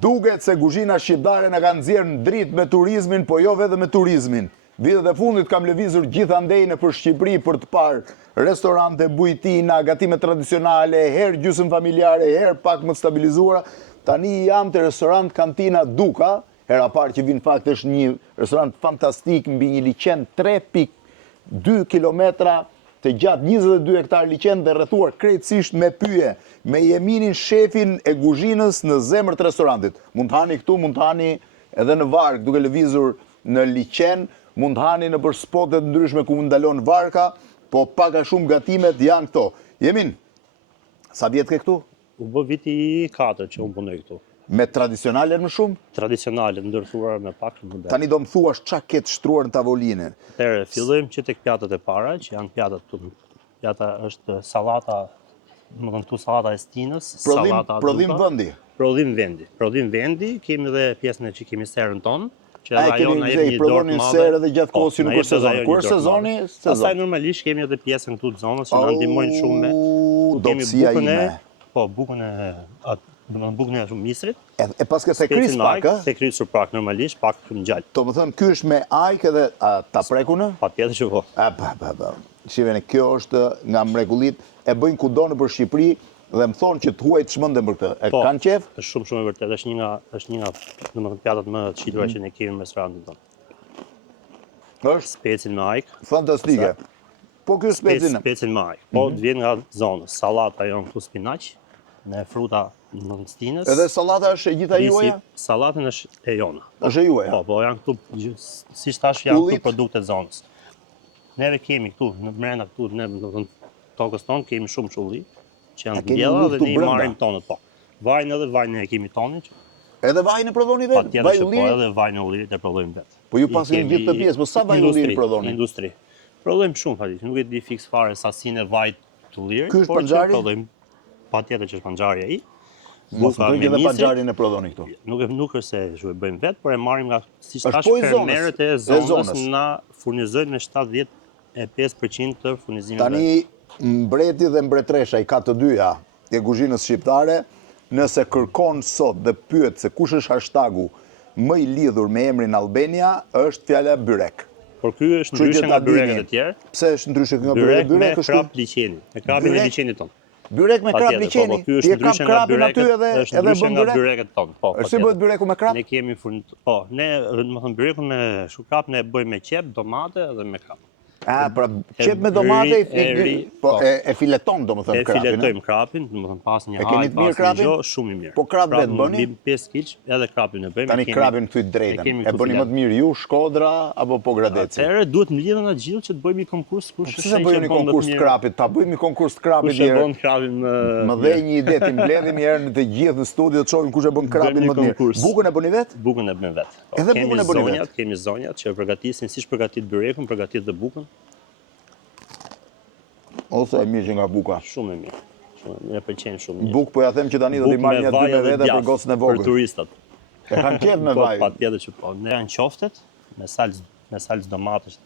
Duket se kuzhina shqiptare na ka nxjerrë në dritë me turizmin, po jo vetëm me turizmin. Vitet e fundit kam lëvizur gjithandej nëpër Shqipëri për të parë restorante, bujtina, gatime tradicionale, herë gjysmë familjare, herë pak më stabilizuara. Tani jam te restorant Kantina Duka. Hera parë që vin fakt është një restorant fantastik mbi një liçen 3,2 kilometra të gjatë, 22 hektar liçen dhe rrethuar krejtësisht me pyje, me Jeminin, shefin e kuzhinës në zemër të restorantit. Mund të hani këtu, mund të hani edhe në varg duke lëvizur në liçen, mund të hani në për spotet ndryshme ku mund ndalon varka, po pak a shumë gatimet janë këto. Jemin, sa vjet ke këtu? U bë viti 4 që unë punoj këtu. Me tradicionale më shumë? Tradicionale, ndërthuar me pak modern. Tani do më thuash çka ketë shtruar në tavolinën. Atëherë, fillojmë që tek pjatat e para, që janë pjatat këtu. Pjata është sallata, më thënë këtu sallata e stinës, sallata prodhim vendi. Prodhim vendi, kemi edhe pjesën që kemi serën tonë, që ai ajo na jep një dorë të madhe. Serë edhe gjatë kohës që nuk është sezon. Kur sezoni, pastaj normalisht kemi edhe pjesën këtu të zonës që na ndihmojnë shumë me. Dobësia ime. Po, bukën e shumë misrit. E pas ke thekris pak, ë? Thekrisur pak normalisht, pak më gjallë. Do të thënë ky është me ajk edhe ta prekun? Patjetër që po. Shiheni, kjo është nga mrekullit, e bëjnë kudo nëpër Shqipëri dhe më thonë që të huaj të shmenden për këtë. E kanë qef? Është shumë e vërtetë, është një nga domethënë pjatat më të shitura që ne kemi në restorantin tonë. Është Specin me ajk. Fantastike. Po ky specin me ajk. Po vjen nga zona. Sallata jon këtu spinaq, me fruta në stinës. Edhe sallata është e gjitha juaja? Sallatën është e jona. Është e juaja. Po janë këtu, siç thash, janë këtu produktet zonës. Neve kemi këtu, në brenda këtu, ne domethënë tokës tonë kemi shumë çulli, që janë të bjella dhe ne i marrim tonët, po. Vajin edhe vajin e kemi tonin. Edhe vajin e prodhoni vetë? Patjetër që po, edhe vajin e ullirit e prodhojmë vetë. Po ju pasni gjithë të pjesë, po sa vaj ulliri prodhoni? Industri. Prodhojmë shumë, fatisht, nuk e di fiks fare sasinë e vajit të ullirit. Ky është panxhari? Patjetër që është panxhari ai. Mos bëjmë edhe panxharin e prodhoni këtu. Nuk është se e bëjmë vetë, por e marrim nga, siç thash, fermerët e zonës na furnizojnë me 75% të furnizimit. Tani mbreti dhe mbretresha i ka të dyja e kuzhinës shqiptare, nëse kërkon sot dhe pyet se kush është hashtagu më i lidhur me emrin Albania, është fjala byrek. Por ky është ndryshe nga byreket e tjerë. Pse është ndryshe nga byrek? Byrek me krap liçeni, me krapin e liçenit ton. Byrek me krap liçeni. Ti e kap krapin aty edhe bën byrek. Byreket ton. Po. Si bëhet byreku me krap? Ne kemi ne, domethënë byrekun me krap ne bëjmë me qep, domate dhe me krap. Pra qep me domate e fileton domethënë krapin. E filetojmë krapin, domethënë pas një haj, pas një shumë i mirë. Po krap vetë bëni? 5 kg edhe krapin e bëjmë. Tani krapin këtu drejtën. E bëni më të mirë ju, Shkodra apo po Gradeci? Atëherë duhet mbledhën atë gjithë që të bëjmë një konkurs kush është që bëjmë një konkurs të krapit. Ta bëjmë një konkurs të krapit herë. Kush e bën krapin më dhe një ide, ti mbledhim një herë të gjithë në studio të shohim kush e bën krapin më të mirë. Bukën e bëni vetë? Bukën e bëjmë vetë. Edhe bukën e bëni vetë. Kemi zonjat që përgatisin siç përgatit byrekun, përgatit dhe bukën. Ose e mirë që nga buka. Shumë e mirë. Më pëlqen shumë mirë. Bukë po ja them që tani do t'i marr një 2 me vete për gocën e vogël. Për turistat. E kanë qef me vaj. Patjetër që po. Ne janë qoftet me salcë domatesh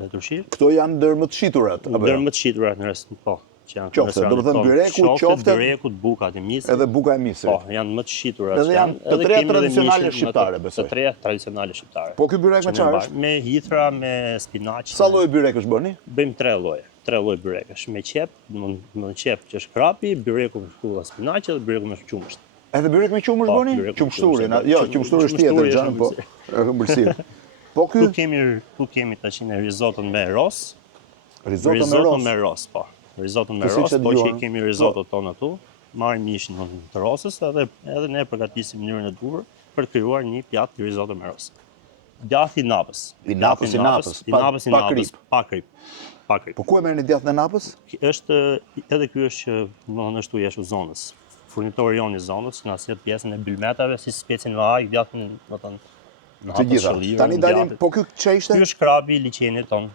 dhe trushir. Këto janë ndër më të shiturat apo? Ndër më të shiturat në rest, po. Qoftet, do të thënë byreku, qoftet, byrekut, bukat e misrit. Edhe buka e misrit. Po, janë më të shiturat. Edhe janë të treja tradicionale shqiptare, besoj. Të treja tradicionale shqiptare. Po ky byrek me çfarë është? Me hithra, me spinaq. Sa lloj byrekësh bëni? Bëjmë 3 lloje. 3 lloj byrekësh, me qep, me qep që është krapi, byreku me shkulla spinaqe dhe byreku me qumësht. Edhe byrek me qumësht bëni? Qumështurin, jo, qumështuri është tjetër xhan, po ëmbëlsirë. Po ky tu kemi tash në risotton me ros. Risotto me ros, po. Risotto me ros, po që kemi risotto tonë atu, marrim mishin të rosës edhe ne përgatisim mënyrën e duhur për të krijuar një pjatë risotto me ros. Djathi i Napës. I Napës, pa krip. Po ku e merrni djathën e Napës? Është edhe ky është që domethënë është jashtë zonës. Furnitori jon i zonës nga sjell pjesën e bylmetave si specin vaj, djathën domethënë të gjitha. Tani dalim, po ky ç'e ishte? Ky është krapi i liçenit ton.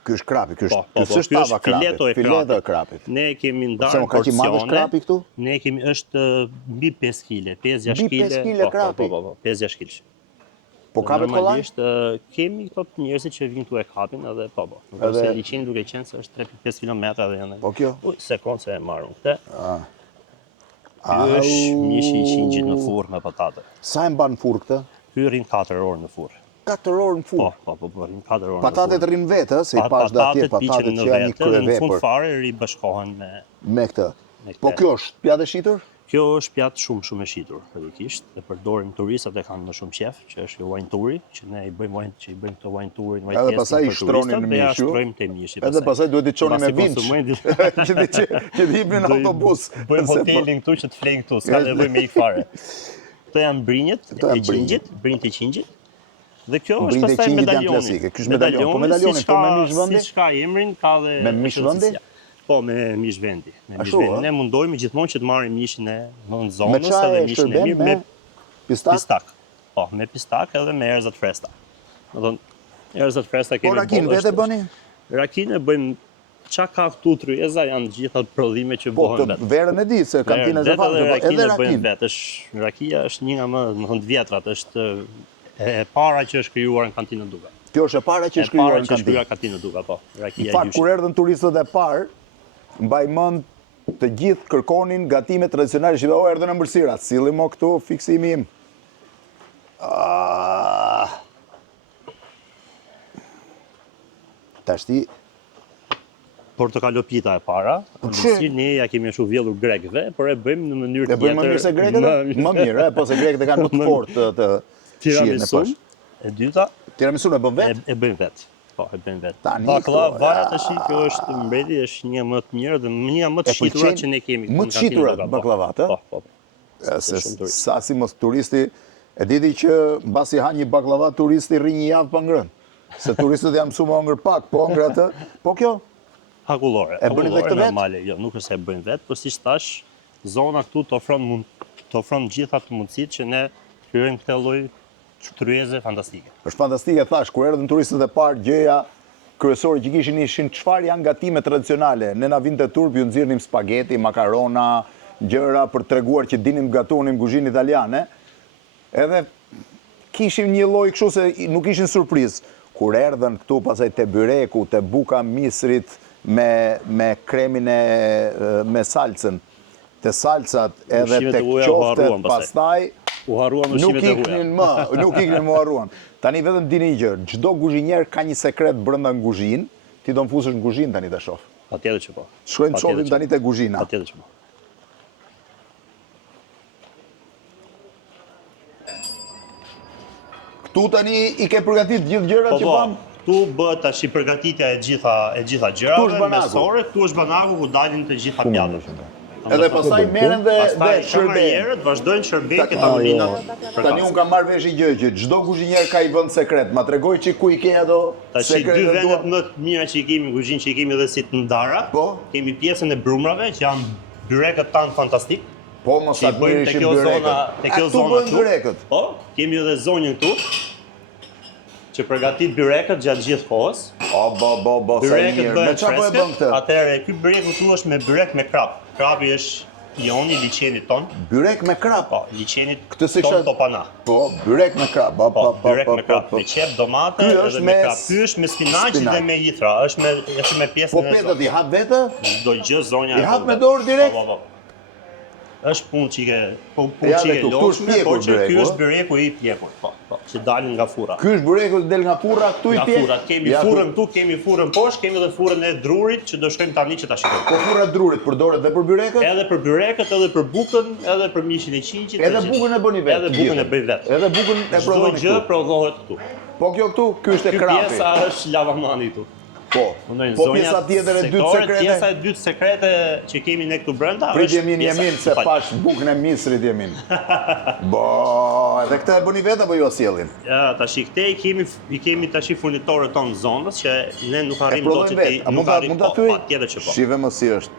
Ky është krapi, ky është tava krapi, fileto e krapit. Ne kemi ndarë porcione. Ka që krapi këtu? Ne kemi është mbi 5 kg, 5-6 kg. Mbi 5 kg krapi. Po, 5-6 kg. Po kapet kollaj? Normalisht kemi këto njerëzit që vinë këtu e kapin edhe po. Ose liçeni duke qenë se është 3.5 km dhe janë. Po kjo? Sekondë se e marrën këtë. Ky është mishi i qingjit në furrë me patate. Sa e mban furrë këtë? Ky rrin 4 orë në furrë. 4 orë në furrë? Po, rrin 4 orë në furrë. Patatet rrin vetë, se i pash dhe atje, patatet që janë një kryevepër. Në fund kryevepër. fare ribashkohen Me këtë. Po kjo është pjatë e shitur? Kjo është pjatë shumë e shitur, praktikisht. E përdorim turistat e kanë më shumë qef, që është wine turi, që ne i bëjmë këto wine turin, wine edhe pastaj i shtronin në mishu. Ja shtrojmë te mishi. Edhe pastaj duhet i çoni me vinç. Që të hipnin në autobus. Bëjmë hotelin këtu që të flejnë këtu, s'ka nevojë me ik fare. Këto janë brinjët e qingjit, brinjët e qingjit. Dhe kjo është pastaj medaljoni. Ky është medaljon. Po medaljonin këto me mish vendi? Siç ka emrin, ka dhe me mish vendi? Po, me mish vendi. Ne mundohemi gjithmonë që të marrim mishin e në zonës edhe mishin e mirë me pistak. Po, me pistak edhe me erëza të freskëta. Do thonë erëza të freskëta kemi. Po rakinë vetë bëni? Rakinë bëjmë çka ka këtu tryeza, janë gjitha prodhime që bëhen vetë. Po, verën e di se kantina e Zefanit, edhe rakinë. Rakia është një nga më të vjetrat, është e para që është krijuar në kantinën Duka. Kjo është e para që është krijuar në kantinë. Kantinë Duka, po. Rakia e fakt, kur erdhën turistët e parë, mbaj mend të gjithë kërkonin gatime tradicionale shqipe. O, erdhën ëmbëlsira, silli mo këtu, fiksimi im. Tashti portokalopita e para, ne ja kemi vjedhur grekëve, por e bëjmë në mënyrë tjetër. E bëjmë më mirë se grekët? Më mirë, po se grekët e kanë më të fortë të shijen e pash. E dyta, tiramisun e bën vetë? E bëjmë vetë. Po, e bëjmë vetë. Baklava tash kjo është mbreti, është një më të mirë dhe një më të shitura që ne kemi. Më të shitura baklavat, ë? Po. Sa si mos turisti e diti që mbasi ha një baklava turisti rri një javë pa ngrënë. Se turistët janë mësuar më ngër pak, po ngër atë. Po kjo? Hakullore. E bëni dhe këtë vetë? Normale, jo, nuk është se e bëjmë vetë, por siç thash, zona këtu të ofron gjitha të mundësitë që ne krijojmë këtë lloj tryeze fantastike. Është fantastike, thash, kur erdhën turistët e parë, gjëja kryesore që ishin çfarë janë gatime tradicionale. Ne na vinte turp, ju nxirrnim spaghetti, makarona, gjëra për treguar që dinim gatunim kuzhinë italiane. Edhe kishim një lloj kështu se nuk ishin surprizë. Kur erdhën këtu pasaj te byreku, te buka misrit me kremin me salcën, te salcat edhe te qoftet pastaj, nuk iknin më harruan. Tani vetëm dini një gjë, çdo kuzhinier ka një sekret brenda në kuzhinë, ti do mfusësh në kuzhinë tani ta shoh. Patjetër që po. Shkojmë të shohim tani te kuzhina. Patjetër që po. Këtu tani i ke përgatit gjithë gjërat që pam? Këtu bëhet tash përgatitja e gjitha gjërave mesore, këtu është banaku ku dalin të gjitha pjatat. Edhe pastaj merren dhe shërbejnë. Vazhdojnë shërbejnë këta tavolina. Tani unë kam marrë vesh një gjë që çdo kuzhinier ka i vend sekret. Ma tregoj që ku i ke ato sekretet. Dy vendet më të mira që i kemi në kuzhinë, që i kemi edhe si të ndara. Kemi pjesën e brumrave që janë byrekët tanë fantastik. Po, mos sa mirë ishin byrekët. Te kjo zona këtu. Po, kemi edhe zonjën këtu që përgatit byrekët gjatë gjithë kohës. Bo, sa mirë. Me çfarë po e bën këtë? Atëherë, ky byrek këtu është me byrek me krap. Krapi është pioni i liçenit ton. Byrek me krap? Po, liçenit ton topana. Po, byrek me krap. Po, byrek me krap. Me qep, domate edhe me krap. Ky është me spinaq dhe me hithra. Është me pjesën e Po petët i hap vetë? Çdo gjë zonja. I hap me dorë direkt? Po. Është punë çike lodhshme, por që ky është byreku i pjekur, po, që dalin nga furra. Ky është byreku që del nga furra këtu i pjek? Nga furra, kemi furrën këtu, kemi furrën poshtë, kemi edhe furrën e drurit që do shkojmë tani që ta shikojmë. Po furra e drurit përdoret edhe për byrekët? Edhe për byrekët, edhe për bukën, edhe për mishin e qingjit. Edhe bukën e bëni vetë? Edhe bukën e bëj vetë. Edhe bukën e prodhoni këtu? Çdo gjë prodhohet këtu. Po kjo këtu, ky është e krapi. Ky pjesa është lavamani këtu. Po pjesa tjetër e dytë sekrete? Pjesa e dytë sekrete që kemi ne këtu brenda është Jemin, se pash bukën e misrit Jemin. Bo, edhe këta e bëni vetë apo ju asjellin? Ja, tash këte i kemi tash furnitorët tonë zonës që ne nuk arrim dot mund ta thyej? Patjetër që po. Shive më si është.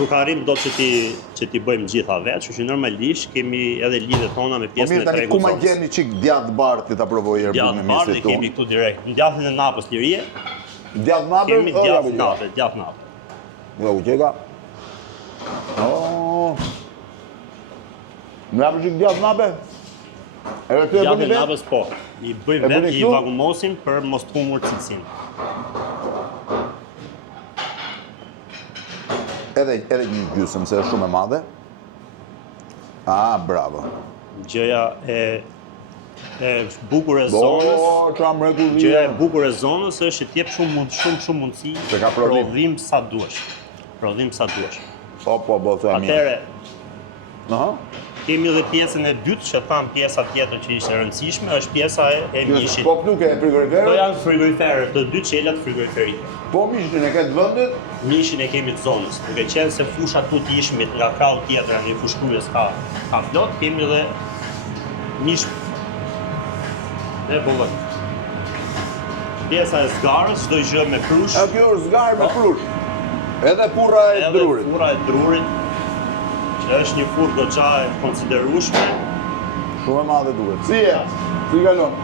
Nuk arrim dot që ti bëjmë gjitha vetë, kështu që normalisht kemi edhe lidhjet tona me pjesën e tregut. Ku ma gjeni çik djath bardh ti ta provoj herë bukën e misrit tonë? Djath kemi këtu direkt. Djathin e Napës Lirie. Djath nabe? Kemi djath nabe. Nga u qeka? Në japë qik djath nabe? Edhe ty e bëni vetë? Djath nabes po. I bëjmë vetë, i vakumosim për mos të humur cilësin. Edhe një gjysëm, se është shumë e madhe. Bravo. Gjëja e bukur e zonës. Qa mrekullie. Gjëja e bukur e zonës është që t'jep shumë mundësi prodhim sa duhesh. Prodhim sa duhesh. Po, themi. Atëre, kemi edhe pjesën e dytë që tham pjesa tjetër që ishte e rëndësishme, është pjesa e mishit. Po nuk e frigoriferë? Këto janë frigoriferë, të dy çelat frigoriferike. Po mishin e këtë vëndit? Mishin e kemi të zonës. Duke qenë se fusha tu t'ishmit nga krau tjetër, një fushkrujës ka plot, kemi edhe mish e bollën. Pjesa e zgarës, çdo gjë me prush. Kjo është zgarë me prush. Edhe furra e drurit. Edhe furra e drurit, që është një furrë goxha e konsiderueshme. Shumë e madhe duhet. Si kalon?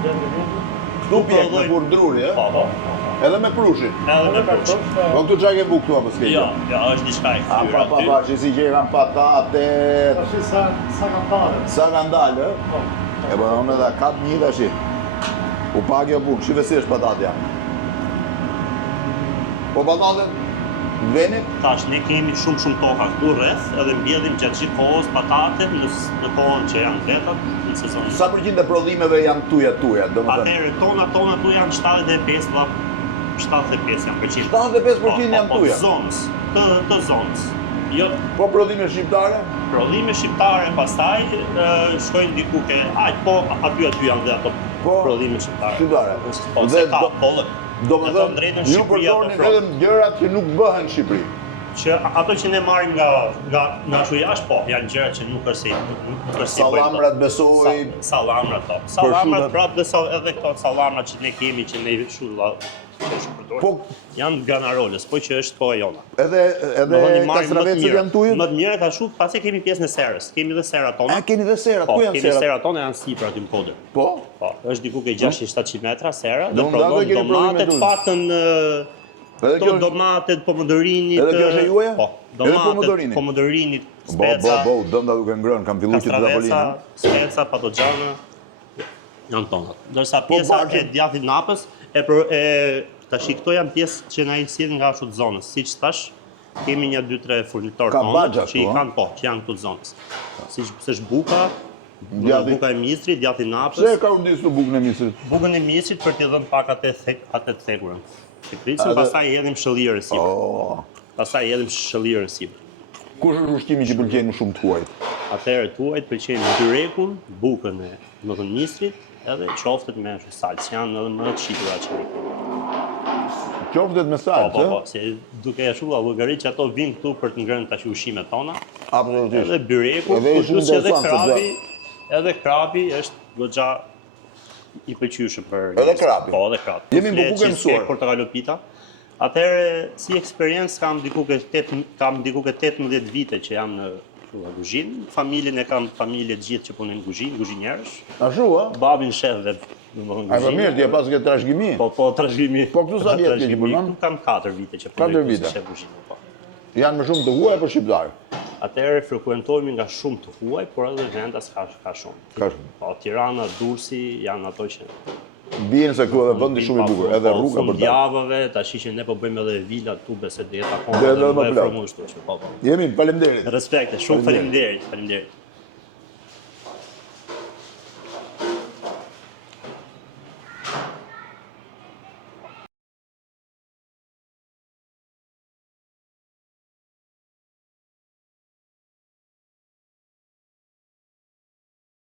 Këtu pjek me furrë druri, e? Po. Edhe me prushin? Edhe me prush. Po këtu qa ke bu këtu apo s'ke? Jo, është diçka e kthyer aty. Pa, që si që e kanë patate... Sa kanë dalë? Sa kanë dalë, e? E po unë edhe katë një tashi. U pak jo punë, shive si është patatja. Po patatet në venit? Tash, ne kemi shumë toka këtu rreth, edhe mbjellim gjatë gjithë kohës patatet në kohën që janë vetat në sezonin. Sa përqind e prodhimeve janë tuja, domethënë? Atëherë, tona tu janë 75 janë përqind. 75% janë tuja? Po, zonës, të zonës. Jo, Po prodhime shqiptare? prodhime shqiptare, pastaj shkojnë diku ke, aty janë dhe ato prodhime shqiptare. Po, se ka, Domethënë, ju përdorni vetëm gjërat që nuk bëhen në Shqipëri. Që ato që ne marrim nga shu jashtë, po, janë gjëra që nuk është si Sallamrat besoj. Sallamrat to. Sallamrat prapë edhe këto sallamrat që ne kemi që ne Po janë Ganarolës, po që është koha jona. Edhe kastravecët janë tujë? Më të mirë ka shu, pasi kemi pjesën e serës. Kemi dhe serat tona. Keni dhe serat, ku janë Kemi serat? serat tona janë sipër aty në Kodër. Po? Po, është diku ke 600-700 metra sera, dhe Do ndato prodhon keni domatet prodhime patën Edhe kjo është domatet, pomodorinit. Edhe kjo është e juaja? Po, Edhe domatet, pomodorinit, speca, dëmda duke ngrënë, kam fillu që të kastraveca, speca, patogjana, janë tonat. Ndërsa pjesa e djathit napës, tash këto janë pjesë që na i sjellin nga ashtu të zonës. Siç thash, kemi një 2-3 furnitorë tonë që i kanë që janë këtu të zonës. Siç është buka e Mistrit, djathi napës. Pse ka urdhëruar bukën e Mistrit? Bukën e Mistrit për t'i dhënë pak atë të thekurën. Pastaj i hedhim shëllirën sipër. Kush është ushqimi që pëlqen më shumë tuajt? Atëherë tuajt pëlqejnë byrekun, bukën e Mistrit, edhe qoftet me salcë, janë edhe më të shitura që ne kemi. Qoftet me salcë? Po, se duke ashtu llogarit që ato vinë këtu për të ngrënë tash ushqimet tona. Absolutisht. Edhe byreku, plus edhe krapi është goxha i pëlqyeshëm për. Edhe krapi. Po, edhe krapi. Jemi në bukë mësuar. Portokalopita. Atëherë, si eksperiencë kam diku ke 18 vite që jam në kuzhinë. Familjen e kam familje të gjithë që punojnë në kuzhinë, kuzhinjerësh. Ashtu, a? Babin shef dhe A po mirë, ti e pas ke trashëgimi? Po, trashëgimi. Po këtu sa vjet ke që punon? Kam 4 vite që punoj vite. shef kuzhinë, po. Janë më shumë të huaj apo shqiptarë? Atëherë frekuentojmë nga shumë të huaj, por edhe vendas ka shumë. Ka shumë. Po, Tirana, Durrësi janë ato që Bien se këtu edhe vendi shumë i bukur, edhe rruga për ta. Fundjavëve, tash që ne po bëjmë edhe vila këtu, besoj deri ta Dhe edhe më plot. Po. Jemi, faleminderit. Respekte, shumë faleminderit.